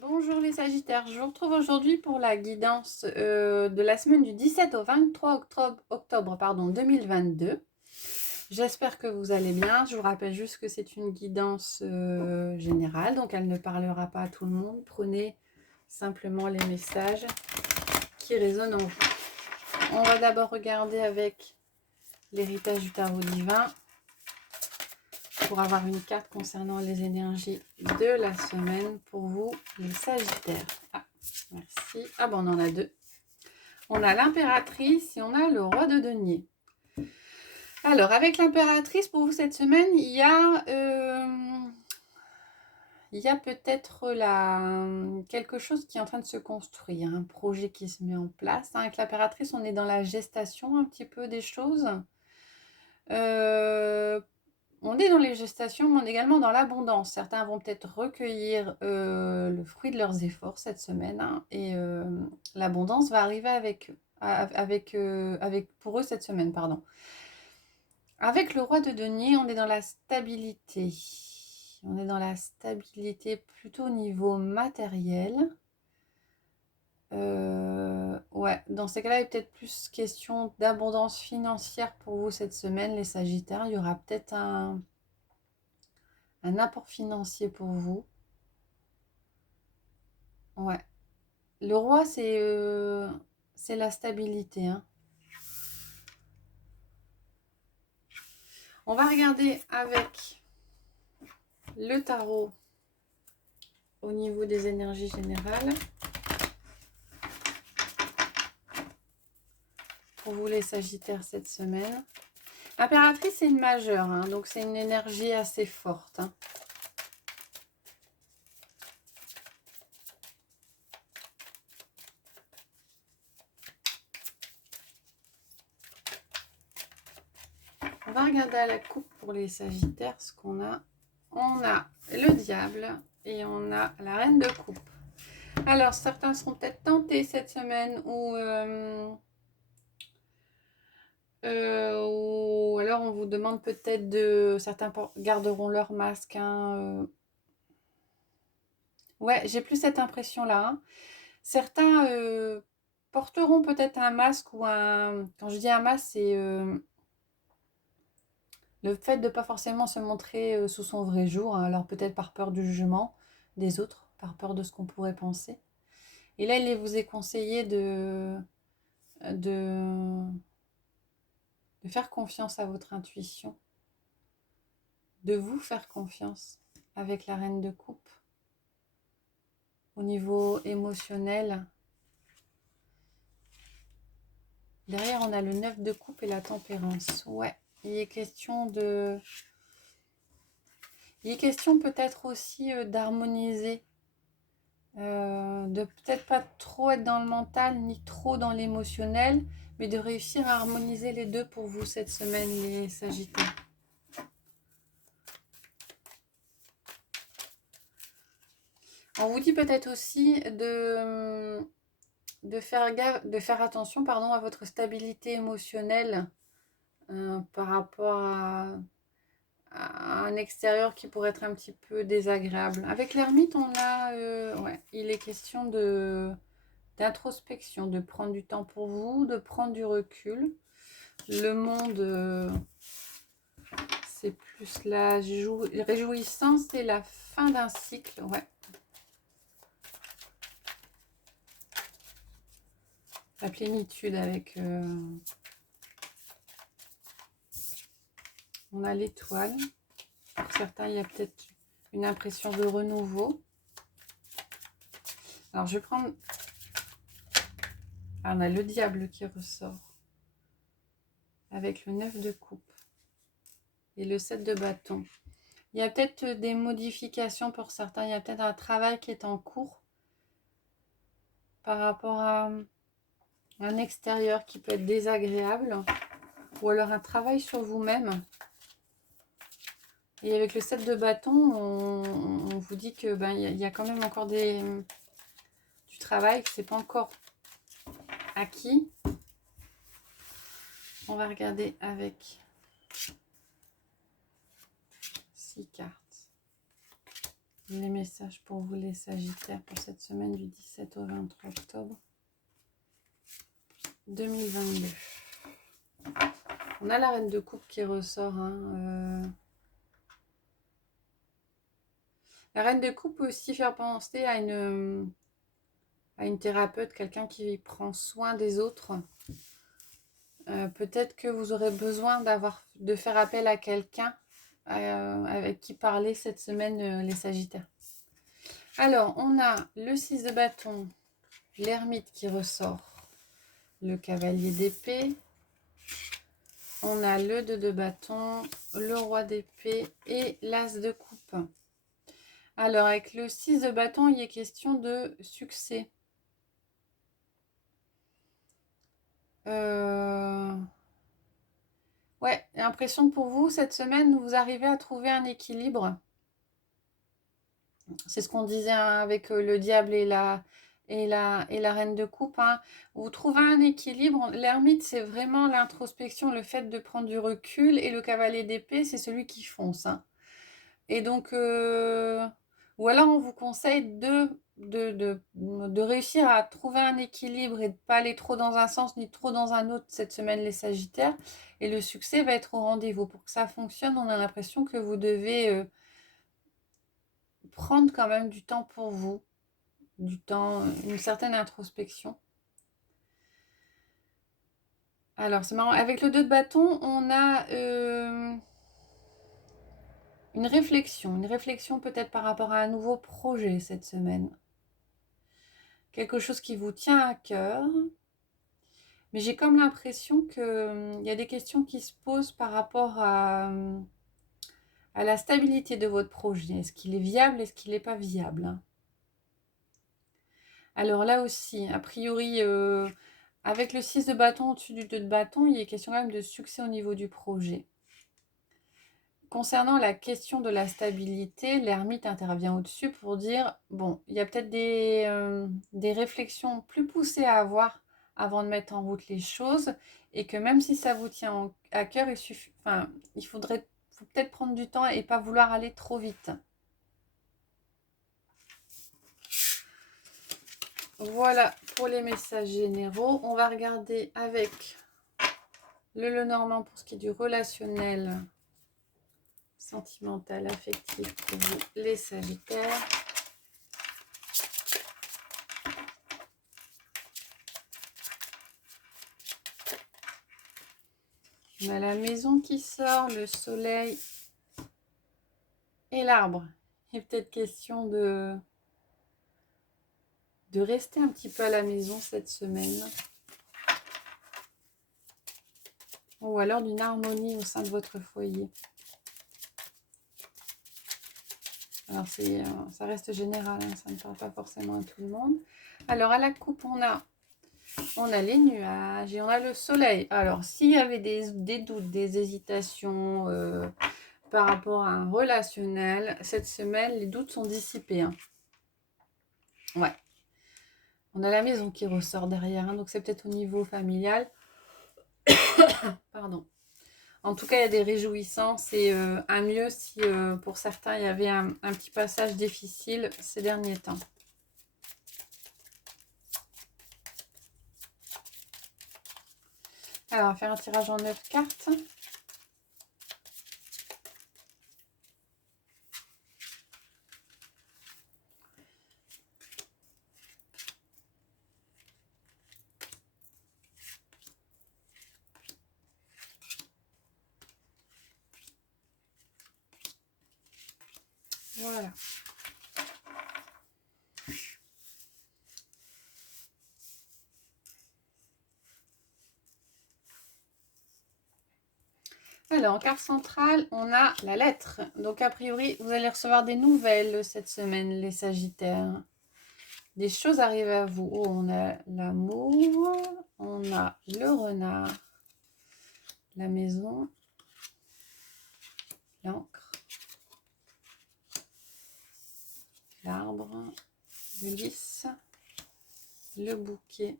Bonjour les Sagittaires, je vous retrouve aujourd'hui pour la guidance de la semaine du 17 au 23 octobre 2022. J'espère que vous allez bien. Je vous rappelle juste que c'est une guidance générale, donc elle ne parlera pas à tout le monde. Prenez simplement les messages qui résonnent en vous. On va d'abord regarder avec l'héritage du tarot divin pour avoir une carte concernant les énergies de la semaine pour vous, les Sagittaires. Ah, merci. Ah bon, on en a deux. On a l'impératrice et on a le roi de denier. Alors, avec l'impératrice, pour vous cette semaine, il y a peut-être quelque chose qui est en train de se construire, un projet qui se met en place. Avec l'impératrice, on est dans la gestation un petit peu des choses. On est dans les gestations, mais on est également dans l'abondance. Certains vont peut-être recueillir le fruit de leurs efforts cette semaine, hein, et l'abondance va arriver avec eux, pour eux cette semaine, pardon. Avec le roi de denier, on est dans la stabilité. On est dans la stabilité plutôt au niveau matériel. Ouais, dans ces cas-là, il y a peut-être plus question d'abondance financière pour vous cette semaine, les Sagittaires. Il y aura peut-être un apport financier pour vous. Ouais. Le roi, c'est la stabilité, hein. On va regarder avec le tarot au niveau des énergies générales. Pour vous les Sagittaires cette semaine. Impératrice, c'est une majeure, hein, donc c'est une énergie assez forte, hein. On va regarder à la coupe pour les Sagittaires ce qu'on a. On a le diable et on a la reine de coupe. Alors, certains seront peut-être tentés cette semaine ou alors on vous demande peut-être de... Certains garderont leur masque, hein. Ouais, j'ai plus cette impression-là, hein. Certains porteront peut-être un masque ou un... Quand je dis un masque, c'est le fait de ne pas forcément se montrer sous son vrai jour, hein. Alors peut-être par peur du jugement des autres, par peur de ce qu'on pourrait penser. Et là, il vous est conseillé de, de faire confiance à votre intuition, de vous faire confiance avec la reine de coupe. Au niveau émotionnel, derrière, on a le 9 de coupe et la tempérance. Ouais, il est question de... Il est question peut-être aussi d'harmoniser, de peut-être pas trop être dans le mental ni trop dans l'émotionnel, mais de réussir à harmoniser les deux pour vous cette semaine, les Sagittaires. On vous dit peut-être aussi de faire attention, pardon, à votre stabilité émotionnelle par rapport à un extérieur qui pourrait être un petit peu désagréable. Avec l'ermite, on a, ouais, il est question d'introspection, de prendre du temps pour vous, de prendre du recul. Le monde, c'est plus la réjouissance et la fin d'un cycle, ouais. La plénitude avec... on a l'étoile. Pour certains, il y a peut-être une impression de renouveau. Alors, je vais prendre... Ah, on a le diable qui ressort. Avec le 9 de coupe. Et le 7 de bâton. Il y a peut-être des modifications pour certains. Il y a peut-être un travail qui est en cours par rapport à un extérieur qui peut être désagréable. Ou alors un travail sur vous-même. Et avec le 7 de bâton, on vous dit que ben, il y a quand même encore du travail, que c'est pas encore acquis. On va regarder avec 6 cartes. Les messages pour vous les Sagittaires pour cette semaine du 17 au 23 octobre 2022. On a la reine de coupe qui ressort. Hein, La reine de coupe peut aussi faire penser à une thérapeute, quelqu'un qui prend soin des autres. Peut-être que vous aurez besoin de faire appel à quelqu'un avec qui parler cette semaine, les Sagittaires. Alors, on a le 6 de bâton, l'ermite qui ressort, le cavalier d'épée. On a le 2 de bâton, le roi d'épée et l'as de coupe. Alors, avec le 6 de bâton, il est question de succès. Ouais, j'ai l'impression que pour vous, cette semaine, vous arrivez à trouver un équilibre. C'est ce qu'on disait hein, avec le diable et la reine de coupe. Hein. Vous trouvez un équilibre. L'ermite, c'est vraiment l'introspection, le fait de prendre du recul. Et le cavalier d'épée, c'est celui qui fonce. Hein. Et donc, ou alors on vous conseille de réussir à trouver un équilibre et de ne pas aller trop dans un sens ni trop dans un autre cette semaine, les Sagittaires. Et le succès va être au rendez-vous. Pour que ça fonctionne, on a l'impression que vous devez prendre quand même du temps pour vous, du temps, une certaine introspection. Alors, c'est marrant. Avec le 2 de bâton, on a une réflexion peut-être par rapport à un nouveau projet cette semaine. Quelque chose qui vous tient à cœur. Mais j'ai comme l'impression qu'il y a des questions qui se posent par rapport à la stabilité de votre projet. Est-ce qu'il est viable? Est-ce qu'il n'est pas viable? Alors là aussi, a priori, avec le 6 de bâton au-dessus du 2 de bâton, il est question quand même de succès au niveau du projet. Concernant la question de la stabilité, l'ermite intervient au-dessus pour dire, bon, il y a peut-être des réflexions plus poussées à avoir avant de mettre en route les choses, et que même si ça vous tient à cœur, il faut peut-être prendre du temps et pas vouloir aller trop vite. Voilà pour les messages généraux. On va regarder avec le Lenormand pour ce qui est du relationnel, sentimental, affectif pour vous, les Sagittaires. On a la maison qui sort, le soleil et l'arbre. Il est peut-être question de rester un petit peu à la maison cette semaine. Ou alors d'une harmonie au sein de votre foyer. Alors ça reste général, hein, ça ne parle pas forcément à tout le monde. Alors à la coupe, on a les nuages et on a le soleil. Alors s'il y avait des doutes, des hésitations par rapport à un relationnel, cette semaine, les doutes sont dissipés. Hein. Ouais. On a la maison qui ressort derrière, hein, donc c'est peut-être au niveau familial. Pardon. En tout cas, il y a des réjouissances et un mieux si pour certains, il y avait un petit passage difficile ces derniers temps. Alors, on va faire un tirage en 9 cartes. Voilà. Alors, en carte centrale, on a la lettre. Donc, a priori, vous allez recevoir des nouvelles cette semaine, les Sagittaires. Des choses arrivent à vous. Oh, on a l'amour, on a le renard, la maison, l'encre, l'arbre, le lys, le bouquet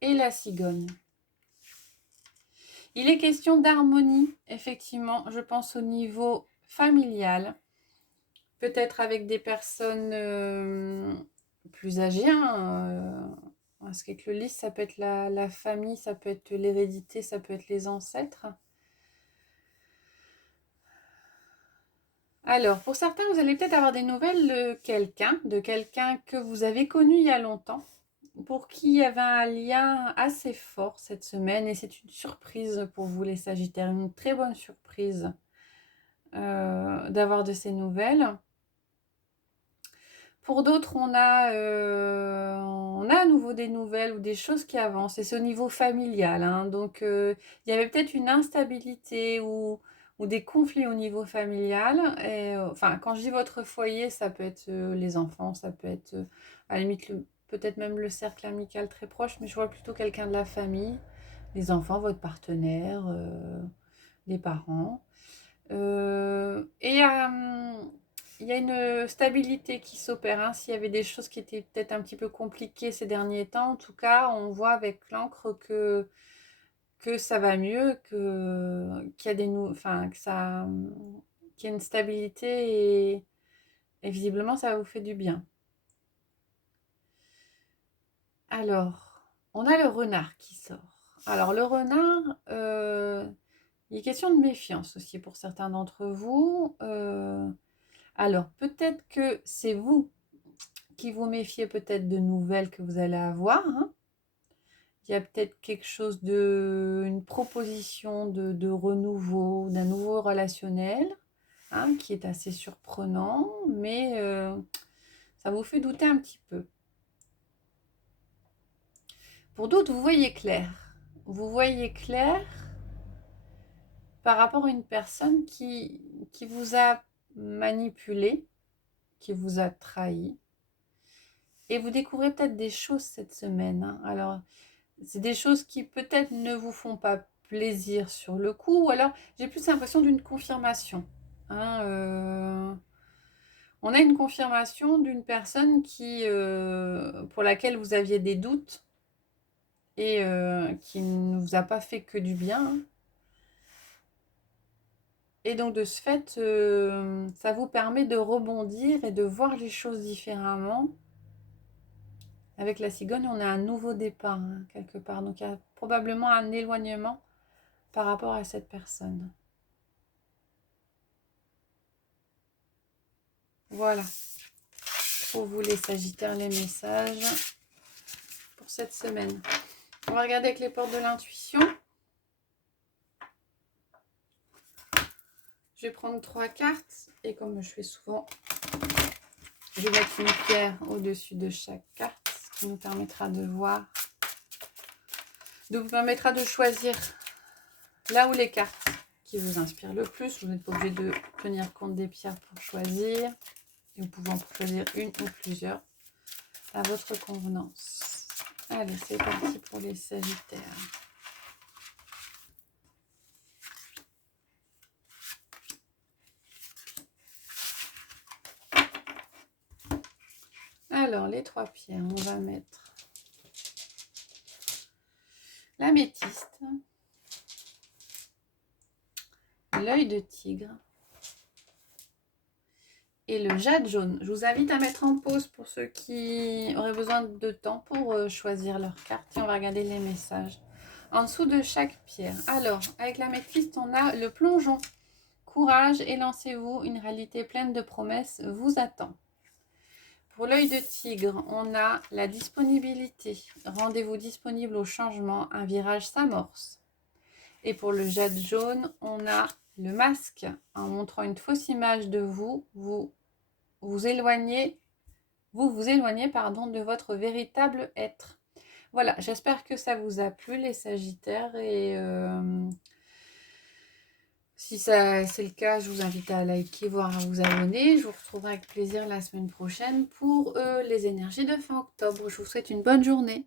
et la cigogne. Il est question d'harmonie, effectivement, je pense au niveau familial. Peut-être avec des personnes plus âgées. Parce qu'avec le lys, ça peut être la famille, ça peut être l'hérédité, ça peut être les ancêtres. Alors, pour certains, vous allez peut-être avoir des nouvelles de quelqu'un que vous avez connu il y a longtemps, pour qui il y avait un lien assez fort cette semaine, et c'est une surprise pour vous les Sagittaires, une très bonne surprise d'avoir de ces nouvelles. Pour d'autres, on a à nouveau des nouvelles ou des choses qui avancent, et c'est au niveau familial, hein. Donc, il y avait peut-être une instabilité ou des conflits au niveau familial. Et, enfin, quand je dis votre foyer, ça peut être les enfants, ça peut être à la limite peut-être même le cercle amical très proche, mais je vois plutôt quelqu'un de la famille, les enfants, votre partenaire, les parents. Et il y a une stabilité qui s'opère, hein. S'il y avait des choses qui étaient peut-être un petit peu compliquées ces derniers temps, en tout cas, on voit avec l'encre que ça va mieux, qu'il y a enfin, qu'il y a une stabilité, et visiblement ça vous fait du bien. Alors, on a le renard qui sort. Alors, le renard, il est question de méfiance aussi pour certains d'entre vous. Alors, peut-être que c'est vous qui vous méfiez peut-être de nouvelles que vous allez avoir, hein. Il y a peut-être quelque chose une proposition de renouveau, d'un nouveau relationnel, hein, qui est assez surprenant, mais ça vous fait douter un petit peu. Pour d'autres, vous voyez clair. Vous voyez clair par rapport à une personne qui vous a manipulé, qui vous a trahi. Et vous découvrez peut-être des choses cette semaine, hein. Alors, c'est des choses qui peut-être ne vous font pas plaisir sur le coup, ou alors j'ai plus l'impression d'une confirmation, hein. On a une confirmation d'une personne pour laquelle vous aviez des doutes, et qui ne vous a pas fait que du bien, hein. Et donc de ce fait, ça vous permet de rebondir et de voir les choses différemment. Avec la cigogne, on a un nouveau départ, hein, quelque part. Donc il y a probablement un éloignement par rapport à cette personne. Voilà. Pour vous les Sagittaires, les messages pour cette semaine. On va regarder avec les portes de l'intuition. Je vais prendre 3 cartes, et comme je fais souvent, je vais mettre une pierre au-dessus de chaque carte, ce qui nous permettra de voir, vous permettra de choisir là où les cartes qui vous inspirent le plus. Vous n'êtes pas obligé de tenir compte des pierres pour choisir, et vous pouvez en choisir une ou plusieurs à votre convenance. Allez, c'est parti pour les Sagittaires. Alors, les 3 pierres, on va mettre l'améthyste, l'œil de tigre et le jade jaune. Je vous invite à mettre en pause pour ceux qui auraient besoin de temps pour choisir leur carte, et on va regarder les messages en dessous de chaque pierre. Alors, avec l'améthyste, on a le plongeon. Courage et lancez-vous, une réalité pleine de promesses vous attend. Pour l'œil de tigre, on a la disponibilité. Rendez-vous disponible au changement, un virage s'amorce. Et pour le jade jaune, on a le masque. En montrant une fausse image de vous éloignez de votre véritable être. Voilà, j'espère que ça vous a plu les Sagittaires, et si c'est le cas, je vous invite à liker, voire à vous abonner. Je vous retrouverai avec plaisir la semaine prochaine pour les énergies de fin octobre. Je vous souhaite une bonne journée.